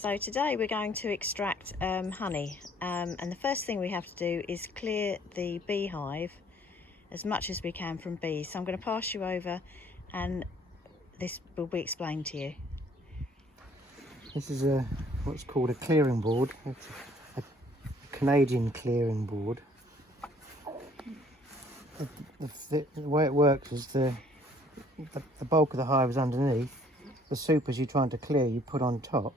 So today we're going to extract honey, and the first thing we have to do is clear the beehive as much as we can from bees. So I'm going to pass you over and this will be explained to you. This is what's called a clearing board. It's a Canadian clearing board. The way it works is the bulk of the hive is underneath. The supers you're trying to clear you put on top,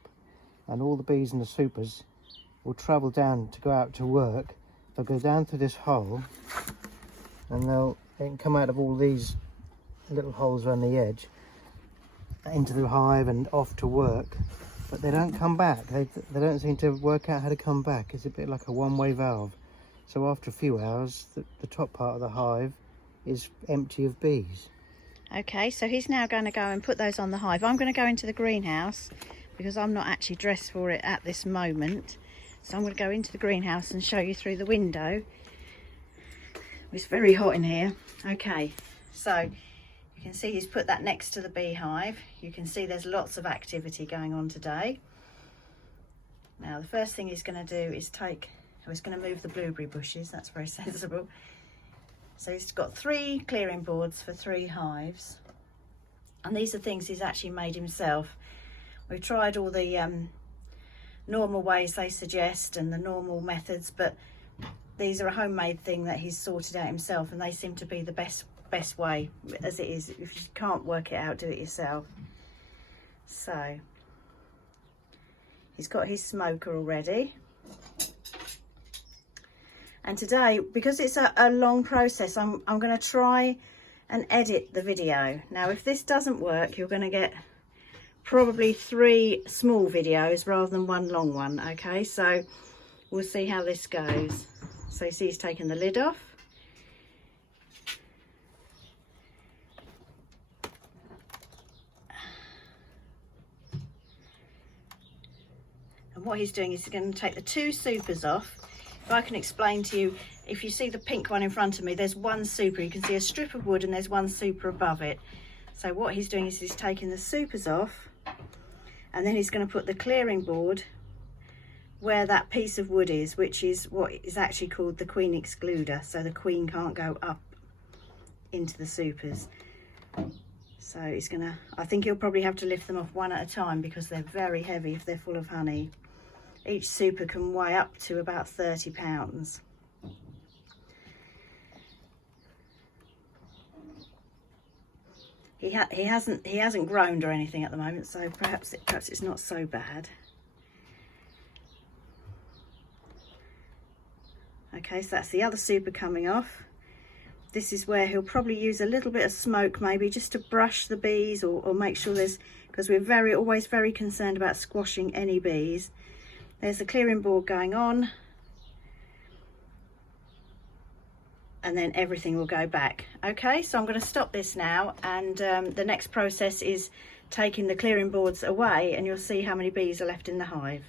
and all the bees in the supers will travel down to go out to work. They'll go down through this hole and they can come out of all these little holes around the edge into the hive and off to work, but they don't come back. They don't seem to work out how to come back. It's a bit like a one-way valve. So after a few hours the top part of the hive is empty of bees. Okay, so he's now going to go and put those on the hive. I'm going to go into the greenhouse because I'm not actually dressed for it at this moment. So I'm going to go into the greenhouse and show you through the window. It's very hot in here. Okay, so you can see he's put that next to the beehive. You can see there's lots of activity going on today. Now the first thing he's going to do is he's going to move the blueberry bushes. That's very sensible. So he's got 3 clearing boards for 3 hives, and these are things he's actually made himself. We've tried all the normal ways they suggest and the normal methods, but these are a homemade thing that he's sorted out himself, and they seem to be the best way as it is. If you can't work it out, do it yourself. So he's got his smoker already. And today, because it's a long process, I'm going to try and edit the video. Now, if this doesn't work, you're going to get probably 3 small videos rather than 1 long one. Okay, so we'll see how this goes. So you see he's taken the lid off. And what he's doing is he's going to take the 2 supers off. If I can explain to you, if you see the pink one in front of me, there's 1 super. You can see a strip of wood and there's 1 super above it. So what he's doing is he's taking the supers off, and then he's going to put the clearing board where that piece of wood is, which is what is actually called the queen excluder. So the queen can't go up into the supers. So he's going to, I think he'll probably have to lift them off one at a time because they're very heavy if they're full of honey. Each super can weigh up to about 30 pounds. He hasn't groaned or anything at the moment, so perhaps it's not so bad. Okay, so that's the other super coming off. This is where he'll probably use a little bit of smoke, maybe just to brush the bees or make sure there's, because we're always very concerned about squashing any bees. There's the clearing board going on, and then everything will go back. Okay, so I'm going to stop this now, and the next process is taking the clearing boards away, and you'll see how many bees are left in the hive.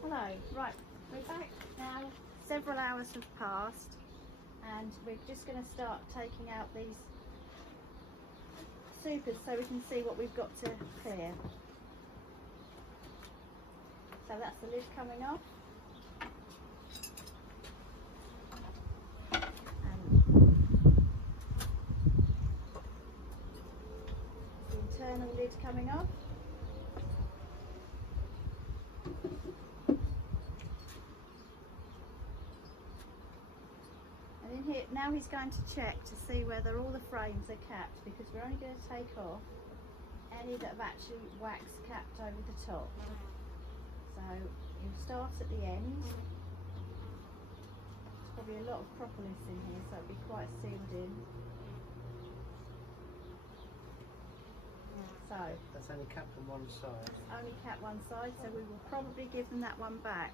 Hello, right, we're back now. Several hours have passed, and we're just going to start taking out these supers so we can see what we've got to clear. So that's the lid coming off. And the internal lid coming off. And in here, now he's going to check to see whether all the frames are capped, because we're only going to take off any that have actually wax capped over the top. So you'll start at the end. There's probably a lot of propolis in here, so it'll be quite sealed in. So That's only capped on one side. only cap one side, so we will probably give them that one back.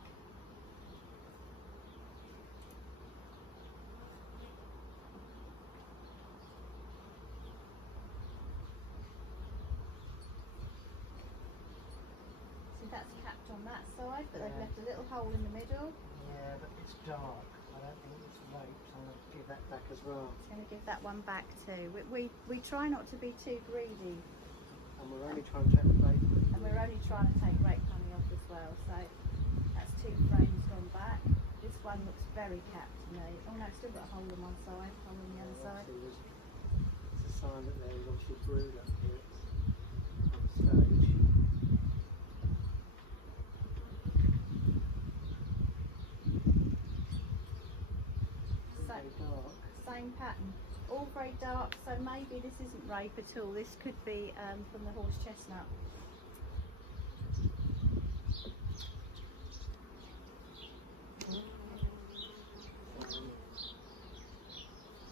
That's capped on that side, but they've left a little hole in the middle. Yeah, but it's dark. I don't think it's right, so I'm going to give that back as well. It's going to give that one back too. We try not to be too greedy. And we're only trying to take the bait. And we're only trying to take rape honey off as well. So that's 2 frames gone back. This one looks very capped to me. Oh no, it's still got a hole on one side, hole on the other side. It's a sign that there was obviously brood up here on stage. Very dark. Same pattern, all very dark, so maybe this isn't rape at all. This could be from the horse chestnut.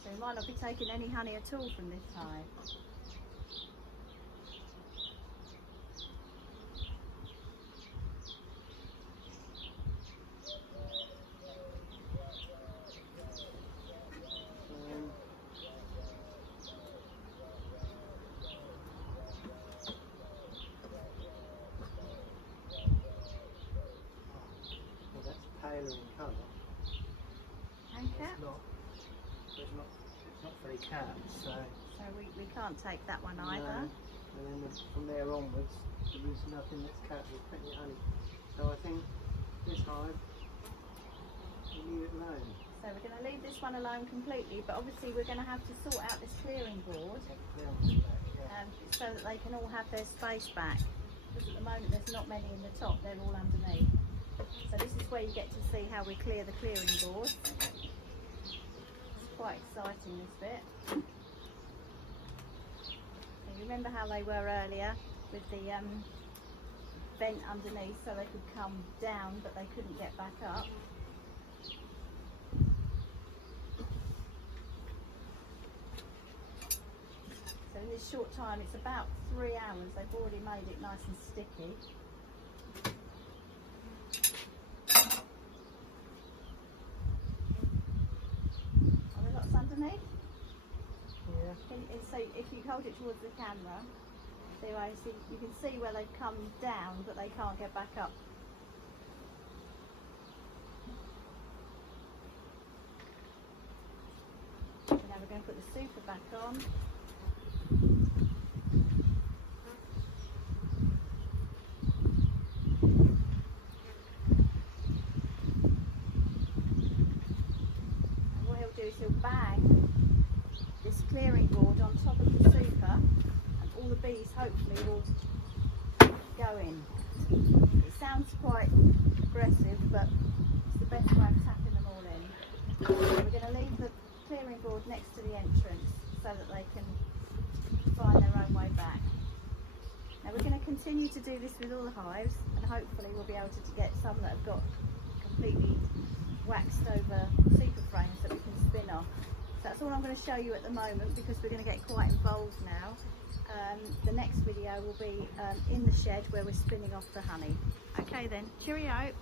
So we might not be taking any honey at all from this hive. Paler in colour. And cap? It's not very capped, so we can't take that one either. no. And then from there onwards, there is nothing that's capped with plenty of honey. So I think this hive, we'll leave it alone. So we're going to leave this one alone completely, but obviously we're going to have to sort out this clearing board so that they can all have their space back. Because at the moment there's not many in the top, they're all underneath. So this is where you get to see how we clear the clearing board. It's quite exciting, this bit. And you remember how they were earlier with the vent underneath so they could come down but they couldn't get back up. So in this short time, it's about 3 hours, they've already made it nice and sticky. Underneath? Yeah. So if you hold it towards the camera, so you can see where they've come down but they can't get back up. So now we're going to put the super back on. He'll bang this clearing board on top of the super and all the bees hopefully will go in. It sounds quite aggressive, but it's the best way of tapping them all in. So we're going to leave the clearing board next to the entrance so that they can find their own way back. Now we're going to continue to do this with all the hives and hopefully we'll be able to get some that have got completely waxed over super frames that we can spin off. So that's all I'm going to show you at the moment because we're going to get quite involved now. The next video will be in the shed where we're spinning off the honey. Okay then, cheerio.